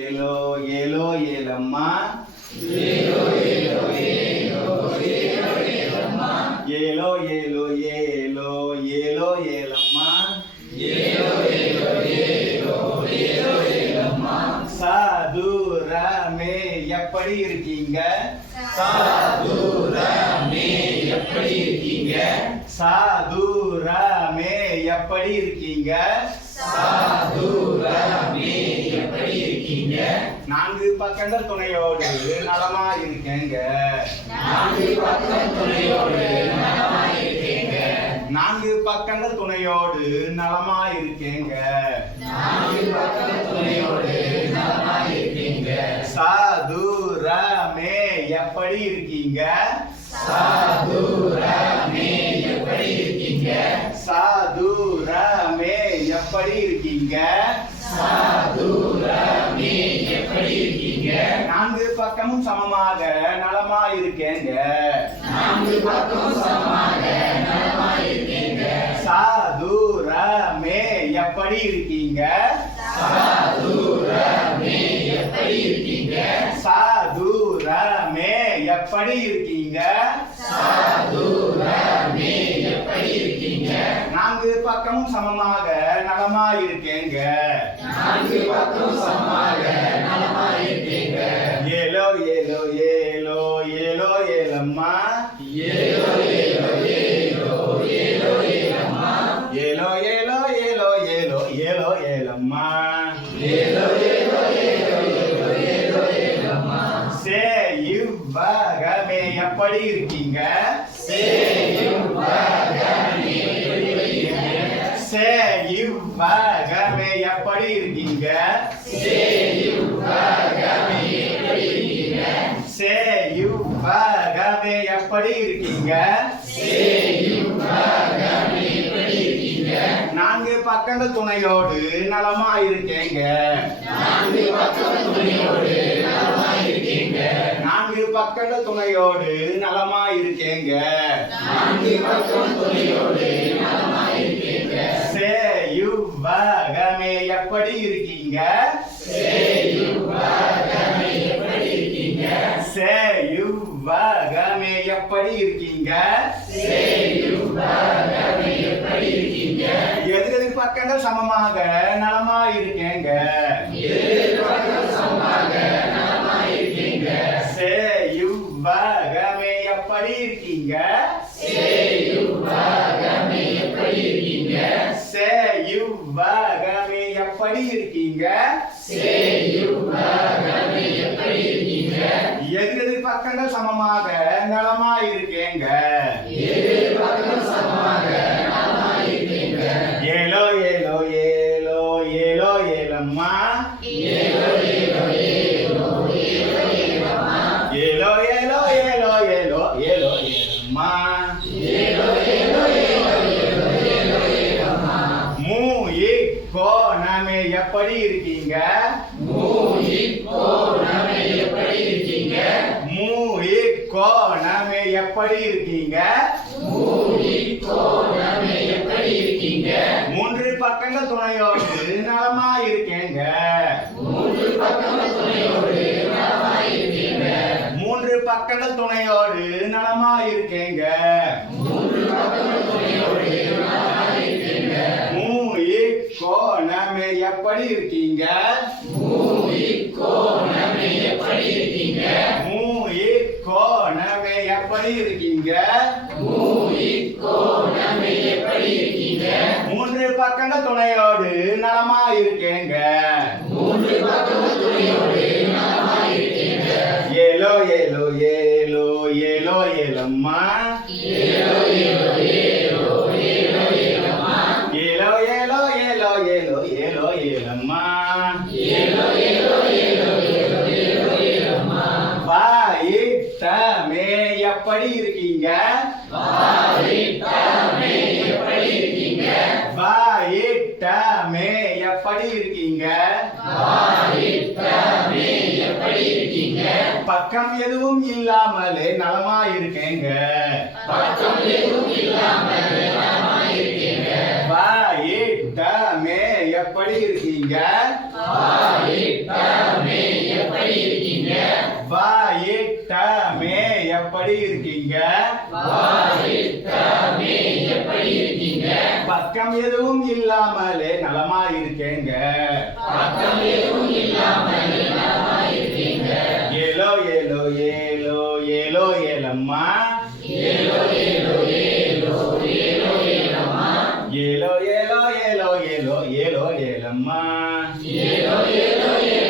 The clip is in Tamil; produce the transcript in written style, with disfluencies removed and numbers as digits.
ஏலோ ஏலோ ஏலம்மா ஏலோ ஏலோ ஏலோ ஏலோ ஏலம்மா ஏலோ ஏலோ ஏலோ ஏலோ ஏலம்மா ஏலோ ஏலோ ஏலோ ஏலோ ஏலம்மா சாதுராமே எப்படி இருக்கீங்க? சாதுராமே எப்படி இருக்கீங்க? சாதுராமே எப்படி இருக்கீங்க? சாதுராமே எப்படி இருக்கீங்க? நான்கு பக்கங்கள் துணையோடு நலமா இருக்கேங்க. நான்கு பக்கம் துணையோடு நலமா இருக்கேங்க. நான்கு பக்கங்கள் துணையோடு நலமா இருக்கேங்க. நான்கு பக்கம் துணையோடு நலமா இருக்கேங்க. சாதுராமே எப்படி இருக்கீங்க? சாதுராமே எப்படி இருக்கீங்க? சாதுராமே எப்படி இருக்கீங்க? சாதுராமே எப்படி இருக்கீங்க? நான்கு பக்கமும் சமமாக நலமா இருக்கேங்க. நான்கு பக்கம் சமமாக நலமா இருக்கேங்க. சாதுராமே எப்படி இருக்கீங்க? சாதுராமே எப்படி இருக்கீங்க? சாதுராமே எப்படி இருக்கீங்க? சாதுராமே எப்படி இருக்கீங்க? நான்கு பக்கமும் சமமாக நலமா இருக்கேங்க. நான்கு பக்கம் சமமாக நலமா இருக்கேங்க. ஏலோ ஏலோ ஏலோ ஏலோ ஏலம்மா ஏலோ ஏலோ ஏலோ ஏலோ ஏலம்மா ஏலோ ஏலோ ஏலோ ஏலோ ஏலோ ஏலம்மா ஏலோ ஏலோ ஏலோ ஏலோ ஏலோ ஏலம்மா இவ்வகமே எப்படி இருக்கீங்க? சேயுவகமே எப்படி இருக்கீங்க? இவ்வகமே எப்படி இருக்கீங்க? சேயுவகமே எப்படி இருக்கீங்க? இவ்வகமே எப்படி இருக்கீங்க? சேயுவகமே எப்படி இருக்கீங்க? நான்கு பக்கங்கள் துணையோடு நலமா இருக்கேங்க. நான்கு பக்கம் துணையோடு நலமா இருக்கீங்க. நான்கு பக்கங்கள் துணையோடு நலமா இருக்கேங்க. நான்கு பக்கம் துணையோடு நலமா இருக்கீங்க. இவ்வகமே எப்படி இருக்கீங்க? சேயுவகமே எப்படி இருக்கீங்க? இவ்வகமே எப்படி இருக்கீங்க? சேயுவகமே எப்படி இருக்கீங்க? எதிரெதிர் பக்கங்கள் சமமாக நலமா இருக்கேங்க. எதிர் பக்கம் சமமாக நலமா இருக்கீங்க. இவ்வகமே எப்படி இருக்கீங்க? சேயுவகமே எப்படி இருக்கீங்க? இவ்வகமே எப்படி இருக்கீங்க? சேயுவகமே எப்படி இருக்கீங்க? எதிரெதிர் பக்கங்கள் சமமாக நலமா இருக்கேங்க. எதிர் பக்கம் சமமாக நலமா இருக்கீங்க. ஏலோ ஏலோ ஏலோ ஏலோ ஏலம்மா ஏலோ ஏலோ ஏலோ ஏலோ ஏலம்மா ஏலோ ஏலோ ஏலோ ஏலோ ஏலோ ஏலம்மா ஏலோ ஏலோ ஏலோ ஏலோ ஏலோ ஏலம்மா கோணமே எப்படி இருக்கீங்க? மூயிக்கோணமே எப்படி இருக்கீங்க? கோணமே எப்படி இருக்கீங்க? மூயிக்கோணமே எப்படி இருக்கீங்க? மூன்று பக்கங்கள் துணையோடு நலமா இருக்கேங்க. மூன்று பக்கம் துணையோடு நலமா இருக்கீங்க. மூன்று பக்கங்கள் துணையோடு நலமா இருக்கேங்க. மூன்று பக்கம் துணையோடு நலமா இருக்கீங்க. கோணமே எப்படி இருக்கீங்க? மூயிக்கோணமே எப்படி இருக்கீங்க? கோணமே எப்படி இருக்கீங்க? மூயிக்கோணமே எப்படி இருக்கீங்க? மூன்று பக்கங்கள் துணையோடு நலமா இருக்கேங்க. மூன்று பக்கம் துணையோடு நலமா இருக்கீங்க. ஏலோ ஏலோ ஏலோ ஏலோ ஏலம்மா ஏலோ ஏலோ ஏலோ ஏலோ ஏலம்மா ஏலோ ஏலோ ஏலோ ஏலோ ஏலோ ஏலம்மா ஏலோ ஏலோ ஏலோ ஏலோ ஏலோ ஏலம்மா வாயிட்டமே எப்படி இருக்கீங்க? வாயிட்டமே எப்படி இருக்கீங்க? வாயிட்டமே எப்படி இருக்கீங்க? வாயிட்டமே எப்படி இருக்கீங்க? பக்கம் எதுவும் இல்லாமலே நலமா இருக்கேங்க. பக்கம் எதுவும் இல்லாமல் நலமா இருக்கீங்க. வாயிட்டமே எப்படி இருக்கீங்க? வாயிட்டமே எப்படி இருக்கீங்க வாரித்தமே எப்படி இருக்கீங்க பக்கம் எதுவும் இல்லாமலே நலமா இருக்கேங்க பக்கம் எதுவும் இல்லாமலே நலமா இருக்கீங்க ஏலோ ஏலோ ஏலோ ஏலோ ஏலம்மா ஏலோ ஏலோ ஏலோ ஏலோ ஏலம்மா ஏலோ ஏலோ ஏலோ ஏலோ ஏலோ ஏலம்மா ஏலோ ஏலோ ஏலோ